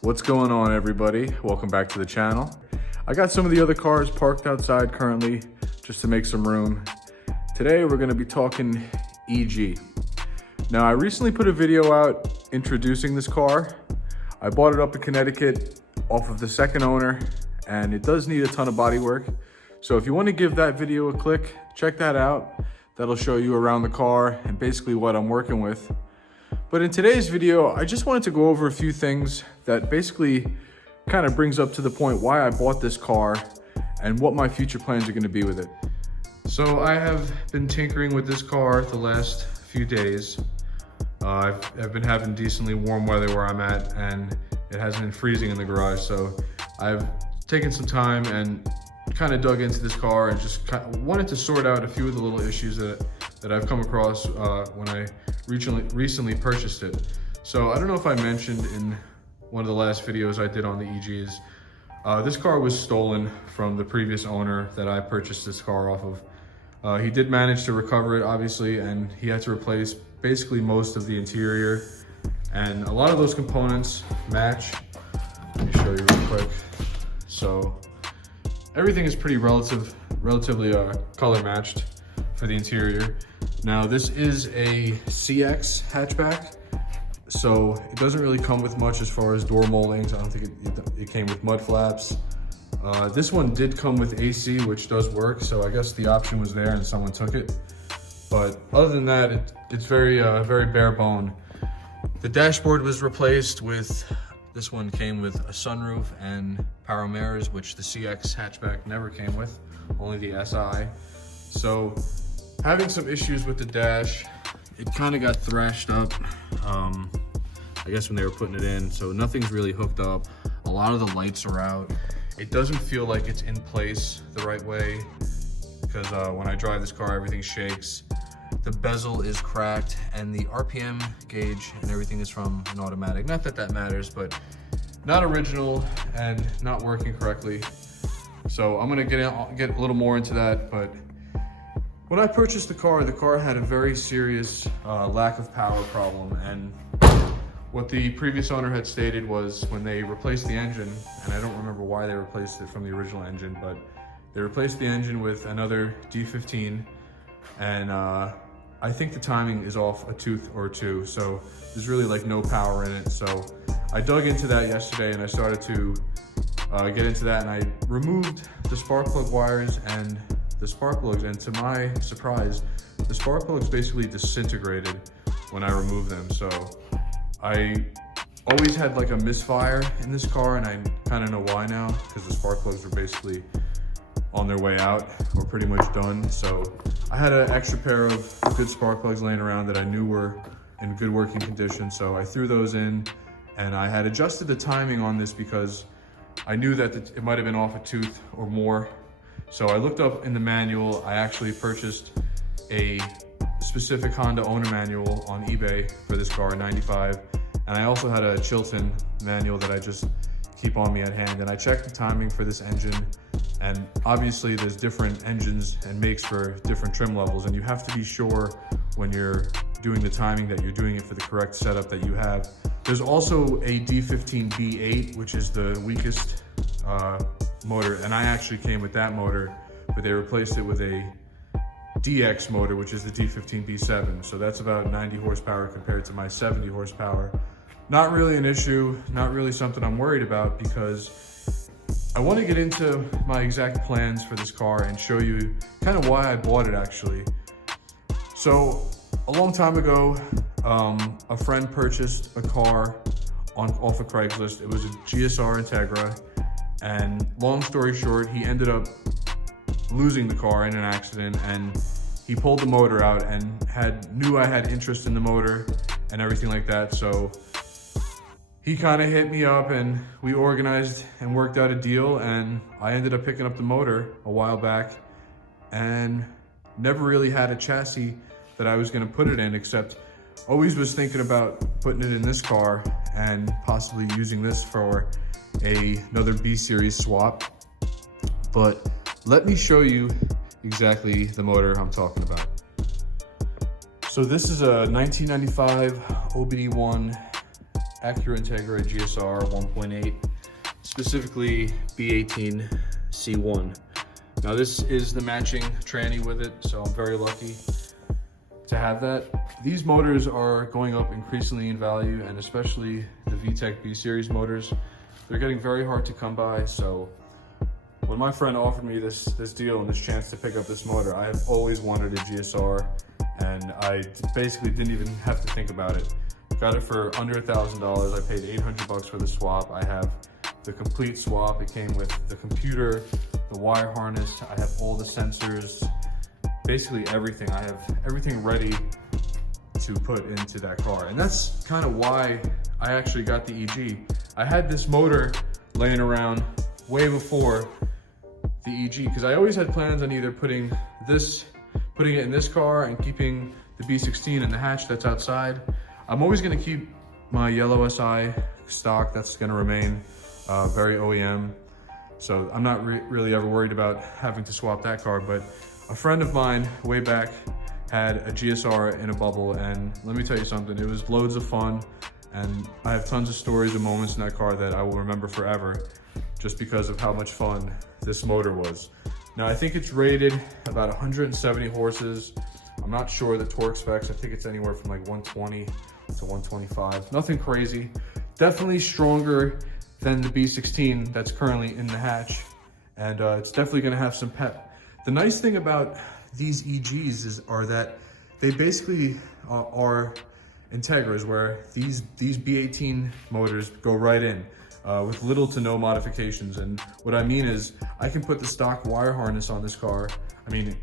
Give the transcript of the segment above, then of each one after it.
What's going on, everybody? Welcome back to the channel. I got some of the other cars parked outside currently just to make some room. Today we're going to be talking EG. Now, I recently put a video out introducing this car. I bought it up in Connecticut off of the second owner, and it does need a ton of body work. So if you want to give that video a click, check that out. That'll show you around the car and basically what I'm working with. But in today's video, I just wanted to go over a few things that basically kind of brings up to the point why I bought this car and what my future plans are going to be with it. So I have been tinkering with this car the last few days. I've been having decently warm weather where I'm at, and it hasn't been freezing in the garage. So I've taken some time and kind of dug into this car and just wanted to sort out a few of the little issues that I've come across when I recently purchased it. So I don't know if I mentioned in one of the last videos I did on the EGs, this car was stolen from the previous owner that I purchased this car off of. He did manage to recover it, obviously, and he had to replace basically most of the interior, and a lot of those components match. Let me show you real quick. So everything is pretty relatively color matched for the interior. Now, this is a CX hatchback, so it doesn't really come with much as far as door moldings. I don't think it came with mud flaps. This one did come with AC, which does work, so I guess the option was there and someone took it. But other than that, it's very bare bone. The dashboard was replaced with, this one came with a sunroof and power mirrors, which the CX hatchback never came with, only the SI. So having some issues with the dash, it kind of got thrashed up, I guess when they were putting it in, so nothing's really hooked up. A lot of the lights are out. It doesn't feel like it's in place the right way, because when I drive this car, everything shakes. The bezel is cracked, and the RPM gauge and everything is from an automatic. Not that that matters, but not original and not working correctly. So I'm gonna get a little more into that, but when I purchased the car had a very serious lack of power problem, and what the previous owner had stated was when they replaced the engine, and I don't remember why they replaced it from the original engine, but they replaced the engine with another D15, and I think the timing is off a tooth or two, so there's really like no power in it. So I dug into that yesterday, and I started to get into that, and I removed the spark plug wires and the spark plugs, and to my surprise, the spark plugs basically disintegrated when I removed them. So I always had like a misfire in this car, and I kind of know why now, because the spark plugs were basically on their way out, or pretty much done. So I had an extra pair of good spark plugs laying around that I knew were in good working condition, so I threw those in, and I had adjusted the timing on this because I knew that it might have been off a tooth or more. So I looked up in the manual. I actually purchased a specific Honda owner manual on eBay for this car in '95, and I also had a Chilton manual that I just keep on me at hand, and I checked the timing for this engine, and obviously there's different engines and makes for different trim levels, and you have to be sure when you're doing the timing that you're doing it for the correct setup that you have. There's also a D15B8, which is the weakest motor, and I actually came with that motor, but they replaced it with a DX motor, which is the D15B7. So that's about 90 horsepower compared to my 70 horsepower. Not really an issue, not really something I'm worried about, because I want to get into my exact plans for this car and show you kind of why I bought it actually. So a long time ago, a friend purchased a car off of Craigslist. It was a GS-R Integra, and long story short, he ended up losing the car in an accident, and he pulled the motor out and knew I had interest in the motor and everything like that. So he kind of hit me up, and we organized and worked out a deal, and I ended up picking up the motor a while back and never really had a chassis that I was going to put it in, except always was thinking about putting it in this car and possibly using this for another B-Series swap. But let me show you exactly the motor I'm talking about. So this is a 1995 OBD1 Acura Integra GS-R 1.8, specifically B18 C1. Now this is the matching tranny with it, so I'm very lucky to have that. These motors are going up increasingly in value, and especially the VTEC B series motors. They're getting very hard to come by, so when my friend offered me this deal and this chance to pick up this motor, I have always wanted a GS-R, and I basically didn't even have to think about it. Got it for under $1,000. I paid $800 for the swap. I have the complete swap. It came with the computer, the wire harness. I have all the sensors, basically everything. I have everything ready to put into that car. And that's kind of why I actually got the EG. I had this motor laying around way before the EG, because I always had plans on either putting it in this car and keeping the B16 in the hatch that's outside. I'm always gonna keep my yellow SI stock. That's gonna remain very OEM. So I'm not really ever worried about having to swap that car, but a friend of mine way back had a GS-R in a bubble, and let me tell you something, it was loads of fun, and I have tons of stories and moments in that car that I will remember forever, just because of how much fun this motor was. Now I think it's rated about 170 horses. I'm not sure the torque specs. I think it's anywhere from like 120 to 125. Nothing crazy. Definitely stronger than the B16 that's currently in the hatch, and it's definitely gonna have some pep. The nice thing about these EGs are that they basically are Integras, where these B18 motors go right in with little to no modifications. And what I mean is, I can put the stock wire harness on this car. I can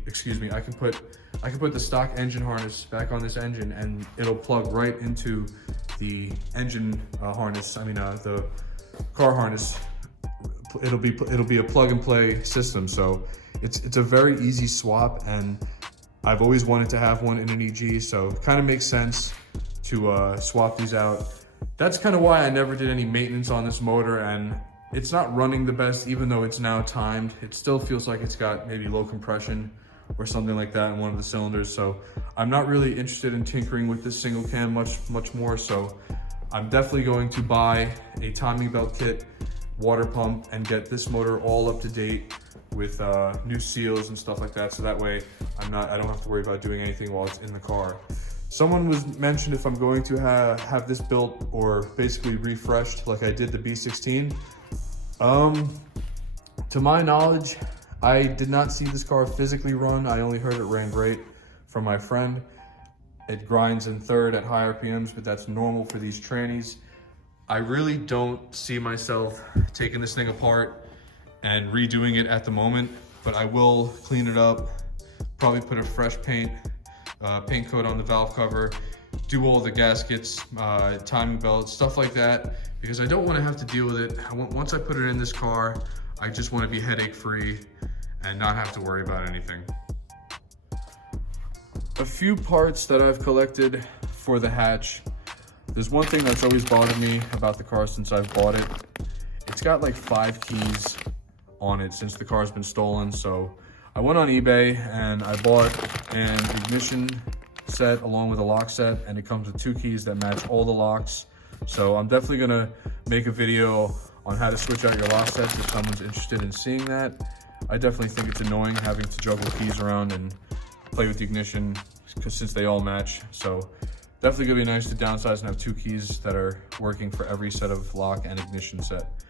put the stock engine harness back on this engine, and it'll plug right into the engine harness. The car harness. It'll be a plug and play system. So it's a very easy swap, and I've always wanted to have one in an EG, so it kind of makes sense to swap these out. That's kind of why I never did any maintenance on this motor, and it's not running the best. Even though it's now timed, it still feels like it's got maybe low compression or something like that in one of the cylinders. So I'm not really interested in tinkering with this single cam much more. So I'm definitely going to buy a timing belt kit, water pump, and get this motor all up to date with new seals and stuff like that. So that way I don't have to worry about doing anything while it's in the car. Someone mentioned if I'm going to have this built or basically refreshed like I did the B16. To my knowledge, I did not see this car physically run. I only heard it ran great from my friend. It grinds in third at high RPMs, but that's normal for these trannies. I really don't see myself taking this thing apart and redoing it at the moment, but I will clean it up, probably put a fresh paint coat on the valve cover, do all the gaskets, timing belts, stuff like that, because I don't want to have to deal with it. Once I put it in this car, I just want to be headache free and not have to worry about anything. A few parts that I've collected for the hatch. There's one thing that's always bothered me about the car since I've bought it. It's got like 5 keys on it since the car's been stolen. So I went on eBay and I bought an ignition set along with a lock set, and it comes with 2 keys that match all the locks. So I'm definitely gonna make a video on how to switch out your lock sets if someone's interested in seeing that. I definitely think it's annoying having to juggle keys around and play with the ignition since they all match. So definitely gonna be nice to downsize and have 2 keys that are working for every set of lock and ignition set.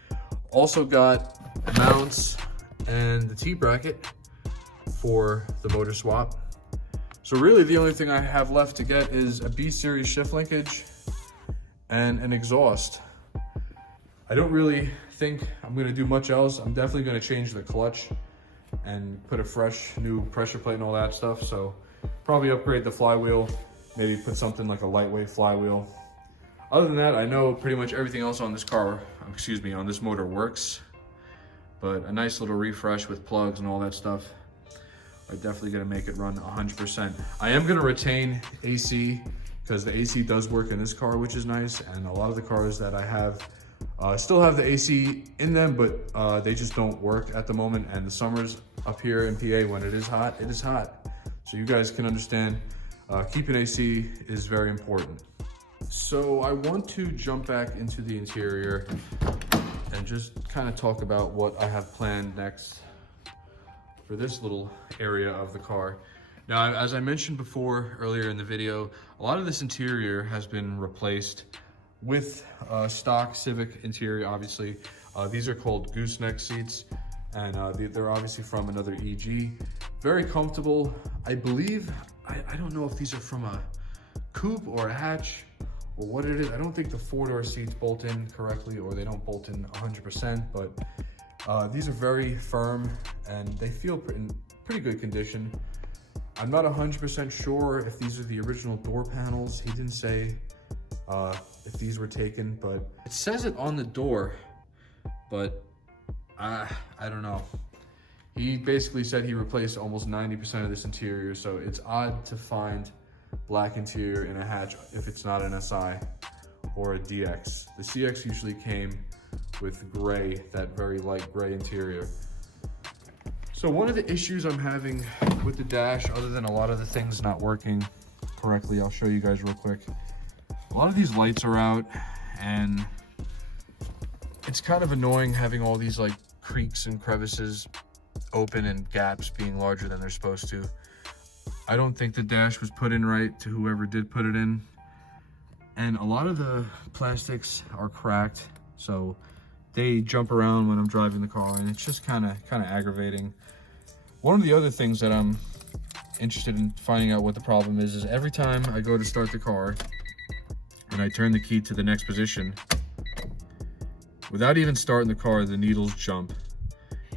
Also got mounts and the T-bracket for the motor swap. So really the only thing I have left to get is a B-series shift linkage and an exhaust. I don't really think I'm gonna do much else. I'm definitely gonna change the clutch and put a fresh new pressure plate and all that stuff. So probably upgrade the flywheel, maybe put something like a lightweight flywheel. Other than that, I know pretty much everything else on this car, on this motor works, but a nice little refresh with plugs and all that stuff, I'm definitely gonna make it run 100%. I am gonna retain AC because the AC does work in this car, which is nice. And a lot of the cars that I have Still have the AC in them, but they just don't work at the moment. And the summers up here in PA, when it is hot, it is hot. So you guys can understand, keeping AC is very important. So I want to jump back into the interior and just kind of talk about what I have planned next for this little area of the car. Now, as I mentioned before earlier in the video, a lot of this interior has been replaced with stock Civic interior, obviously. These are called gooseneck seats, and they're obviously from another EG. Very comfortable. I believe, I don't know if these are from a coupe or a hatch or what it is. I don't think the 4-door seats bolt in correctly, or they don't bolt in 100%, but these are very firm and they feel in pretty good condition. I'm not 100% sure if these are the original door panels. He didn't say if these were taken, but it says it on the door, but I don't know. He basically said he replaced almost 90% of this interior, so it's odd to find black interior in a hatch if it's not an SI or a DX. The CX usually came with gray, that very light gray interior. So one of the issues I'm having with the dash, other than a lot of the things not working correctly, I'll show you guys real quick. A lot of these lights are out, and it's kind of annoying having all these like creaks and crevices open and gaps being larger than they're supposed to. I don't think the dash was put in right to whoever did put it in. And a lot of the plastics are cracked, so they jump around when I'm driving the car, and it's just kind of aggravating. One of the other things that I'm interested in finding out what the problem is every time I go to start the car and I turn the key to the next position, without even starting the car, the needles jump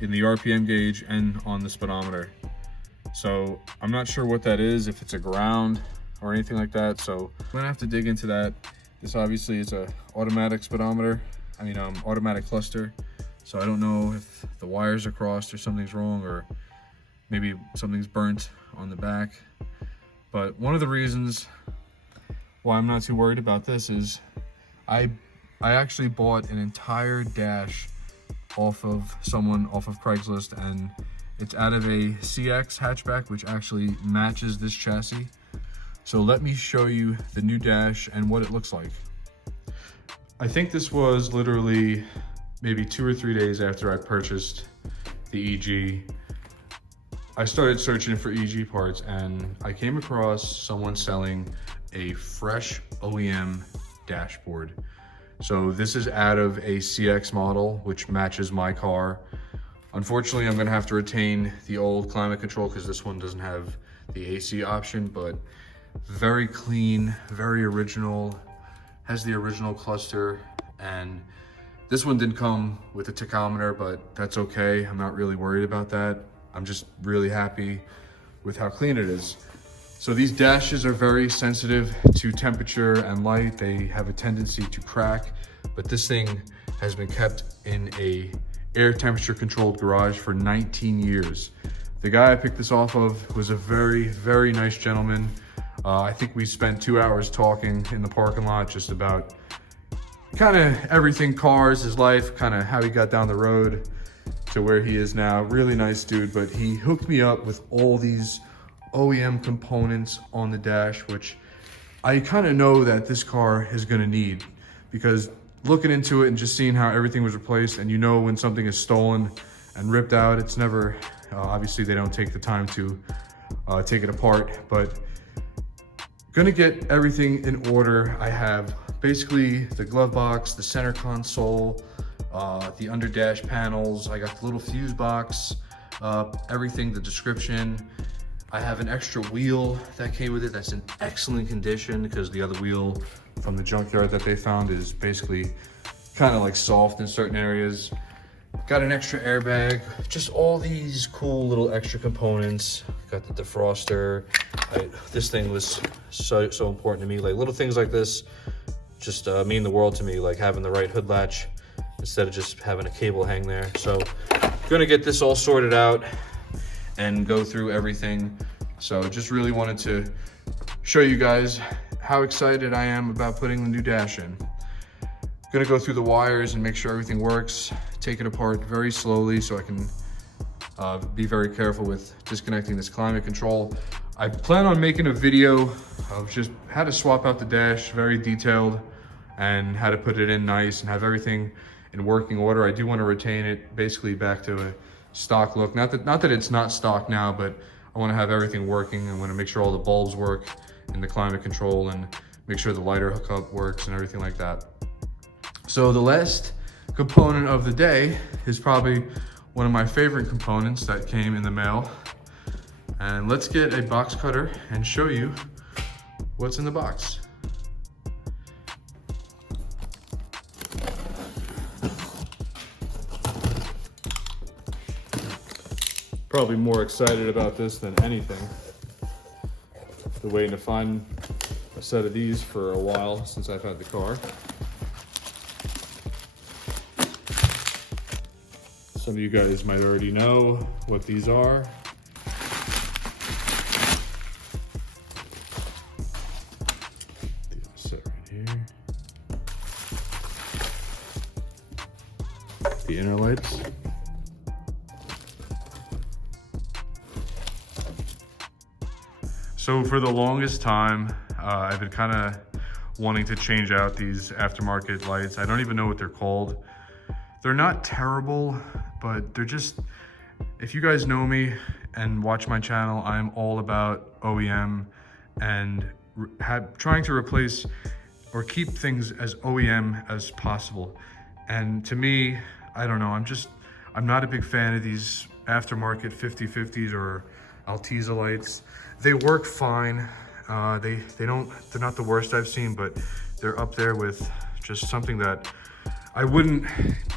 in the RPM gauge and on the speedometer. So I'm not sure what that is, if it's a ground or anything like that. So I'm gonna have to dig into that. This obviously is a automatic speedometer, automatic cluster. So I don't know if the wires are crossed or something's wrong, or maybe something's burnt on the back. But one of the reasons why I'm not too worried about this is I actually bought an entire dash off of Craigslist, and it's out of a CX hatchback, which actually matches this chassis. So let me show you the new dash and what it looks like. I think this was literally maybe 2 or 3 days after I purchased the EG. I started searching for EG parts, and I came across someone selling a fresh OEM dashboard. So this is out of a CX model, which matches my car. Unfortunately, I'm gonna have to retain the old climate control because this one doesn't have the AC option, but very clean, very original, has the original cluster. And this one didn't come with a tachometer, but that's okay. I'm not really worried about that. I'm just really happy with how clean it is. So these dashes are very sensitive to temperature and light. They have a tendency to crack, but this thing has been kept in a air temperature controlled garage for 19 years. The guy I picked this off of was a very, very nice gentleman. I think we spent 2 hours talking in the parking lot just about kind of everything cars, his life, kind of how he got down the road to where he is now. Really nice dude, but he hooked me up with all these OEM components on the dash, which I kind of know that this car is going to need, because looking into it and just seeing how everything was replaced, and you know when something is stolen and ripped out, it's never, obviously they don't take the time to take it apart, but gonna get everything in order. I have basically the glove box, the center console, the under dash panels. I got the little fuse box, everything, the description. I have an extra wheel that came with it that's in excellent condition, because the other wheel from the junkyard that they found is basically kind of like soft in certain areas. Got an extra airbag, just all these cool little extra components. Got the defroster. This thing was so important to me. Like little things like this just mean the world to me, like having the right hood latch instead of just having a cable hang there. So gonna get this all sorted out and go through everything. So just really wanted to show you guys how excited I am about putting the new dash in. gonna go through the wires and make sure everything works, take it apart very slowly so I can be very careful with disconnecting this climate control. I plan on making a video of just how to swap out the dash, very detailed, and how to put it in nice and have everything in working order. I do want to retain it basically back to a stock look. Not that it's not stock now, but I want to have everything working. I want to make sure all the bulbs work in the climate control and make sure the lighter hookup works and everything like that. So the last component of the day is probably one of my favorite components that came in the mail. And let's get a box cutter and show you what's in the box. Probably more excited about this than anything. Been waiting to find a set of these for a while since I've had the car. Some of you guys might already know what these are. The set right here. The inner lights. So for the longest time, I've been kind of wanting to change out these aftermarket lights. I don't even know what they're called. They're not terrible, but they're just, if you guys know me and watch my channel, I'm all about OEM and trying to replace or keep things as OEM as possible. And to me, I don't know, I'm not a big fan of these aftermarket 50/50s or Altiza lights. They work fine. They're not the worst I've seen, but they're up there with just something that I wouldn't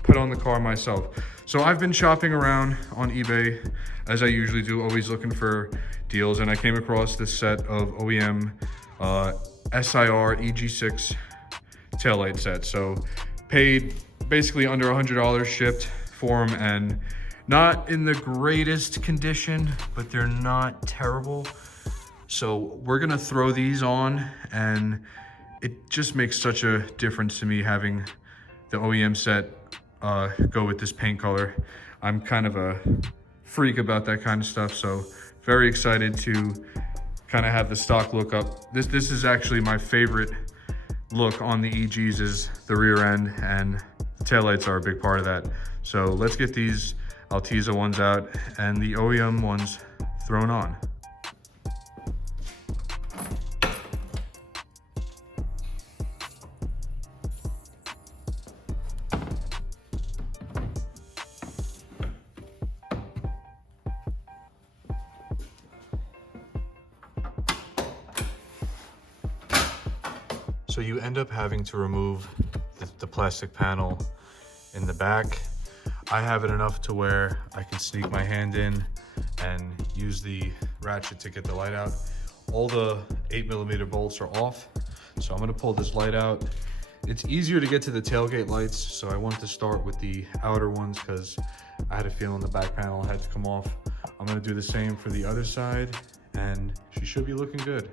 put on the car myself. So I've been shopping around on eBay, as I usually do, always looking for deals, and I came across this set of OEM SIR EG6 taillight set. So paid basically under $100 shipped for them, and not in the greatest condition, but they're not terrible. So we're gonna throw these on, and it just makes such a difference to me having the OEM set go with this paint color. I'm kind of a freak about that kind of stuff, so very excited to kind of have the stock look up. This is actually my favorite look on the EGs, is the rear end, and the taillights are a big part of that. So let's get these Altiza ones out and the OEM ones thrown on. So you end up having to remove the plastic panel in the back. I have it enough to where I can sneak my hand in and use the ratchet to get the light out. All the 8mm bolts are off, so I'm gonna pull this light out. It's easier to get to the tailgate lights, so I want to start with the outer ones because I had a feeling the back panel had to come off. I'm gonna do the same for the other side, and she should be looking good.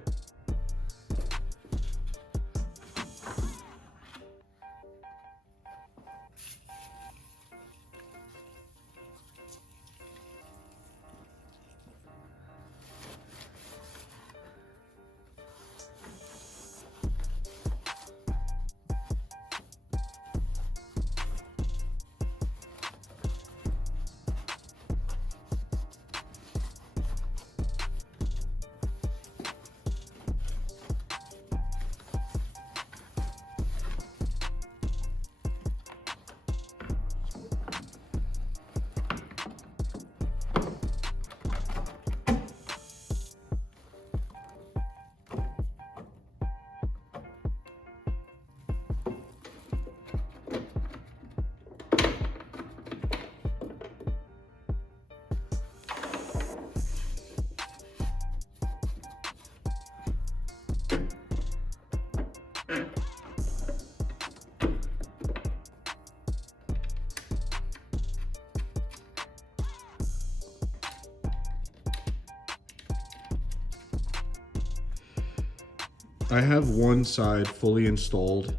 I have one side fully installed,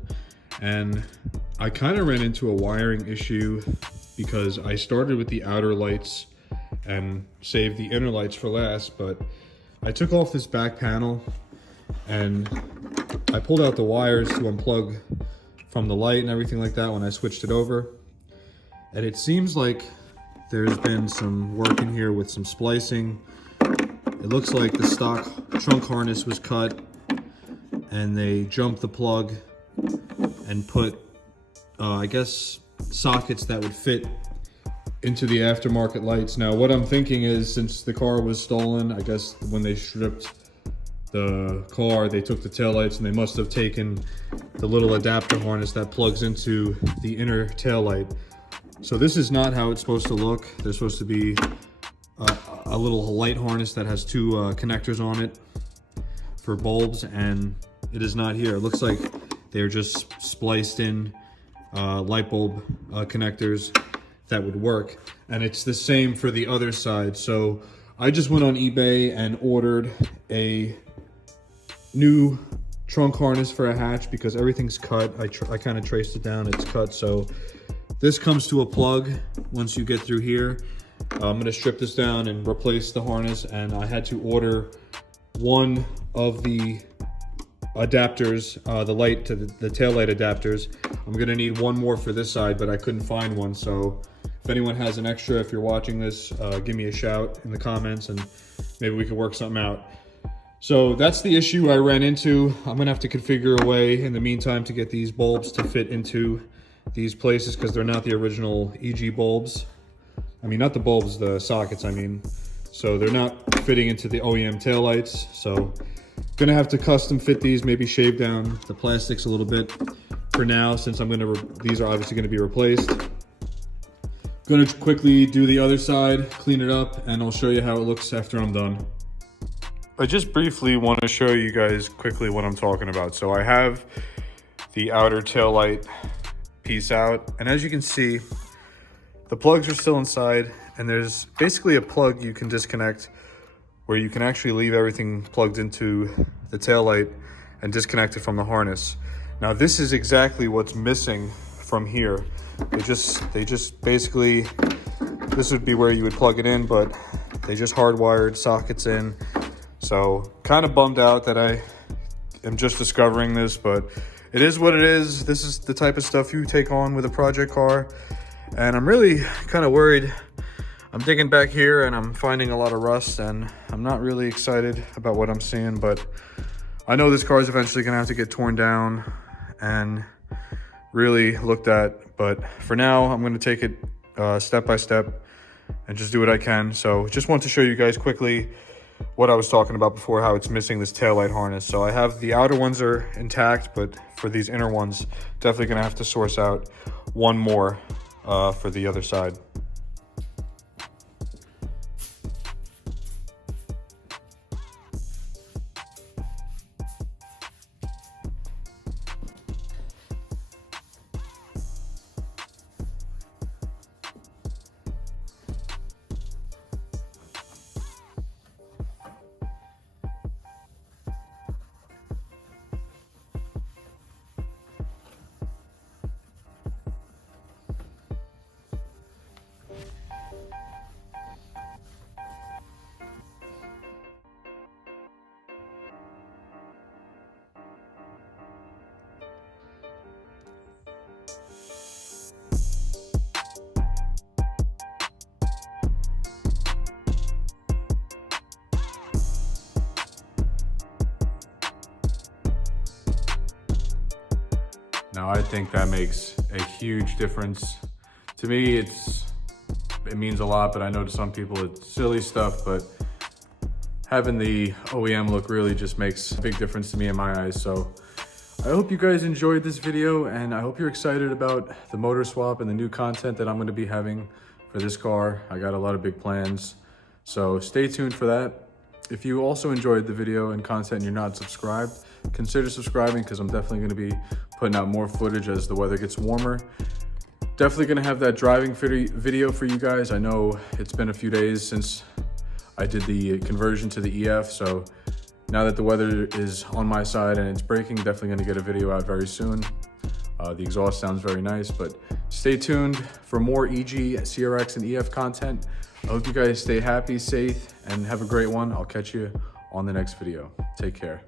and I kind of ran into a wiring issue because I started with the outer lights and saved the inner lights for last, but I took off this back panel and I pulled out the wires to unplug from the light and everything like that when I switched it over. And it seems like there's been some work in here with some splicing. It looks like the stock trunk harness was cut and they jumped the plug and put, I guess, sockets that would fit into the aftermarket lights. Now, what I'm thinking is, since the car was stolen, I guess when they stripped the car, they took the taillights and they must have taken the little adapter harness that plugs into the inner taillight. So this is not how it's supposed to look. There's supposed to be a little light harness that has two connectors on it for bulbs, and it is not here. It looks like they're just spliced in light bulb connectors that would work, and it's the same for the other side. So I just went on eBay and ordered a new trunk harness for a hatch because everything's cut. I kind of traced it down, it's cut. So this comes to a plug once you get through here. I'm gonna strip this down and replace the harness, and I had to order one of the adapters, the light to the tail light adapters. I'm gonna need one more for this side, but I couldn't find one. So if anyone has an extra, if you're watching this, give me a shout in the comments and maybe we could work something out. So that's the issue I ran into. I'm gonna have to configure a way in the meantime to get these bulbs to fit into these places because they're not the original EG bulbs. I mean, not the bulbs, the sockets, I mean. So they're not fitting into the OEM taillights. So gonna have to custom fit these, maybe shave down the plastics a little bit for now, since these are obviously gonna be replaced. Gonna quickly do the other side, clean it up, and I'll show you how it looks after I'm done. I just briefly want to show you guys quickly what I'm talking about. So I have the outer taillight piece out, and as you can see, the plugs are still inside, and there's basically a plug you can disconnect where you can actually leave everything plugged into the taillight and disconnect it from the harness. Now this is exactly what's missing from here. They just basically, this would be where you would plug it in, but they just hardwired sockets in. So kind of bummed out that I am just discovering this, but it is what it is. This is the type of stuff you take on with a project car. And I'm really kind of worried. I'm digging back here and I'm finding a lot of rust, and I'm not really excited about what I'm seeing, but I know this car is eventually gonna have to get torn down and really looked at. But for now, I'm gonna take it step by step and just do what I can. So just want to show you guys quickly what I was talking about before, how it's missing this taillight harness. So I have the outer ones are intact, but for these inner ones, definitely gonna have to source out one more for the other side. Now, I think that makes a huge difference. To me, it means a lot, but I know to some people it's silly stuff, but having the OEM look really just makes a big difference to me in my eyes. So I hope you guys enjoyed this video, and I hope you're excited about the motor swap and the new content that I'm gonna be having for this car. I got a lot of big plans, so stay tuned for that. If you also enjoyed the video and content and you're not subscribed, consider subscribing, because I'm definitely gonna be putting out more footage as the weather gets warmer. Definitely gonna have that driving video for you guys. I know it's been a few days since I did the conversion to the EF, so now that the weather is on my side and it's breaking, definitely gonna get a video out very soon. The exhaust sounds very nice, but stay tuned for more EG, CRX, and EF content. I hope you guys stay happy, safe, and have a great one. I'll catch you on the next video. Take care.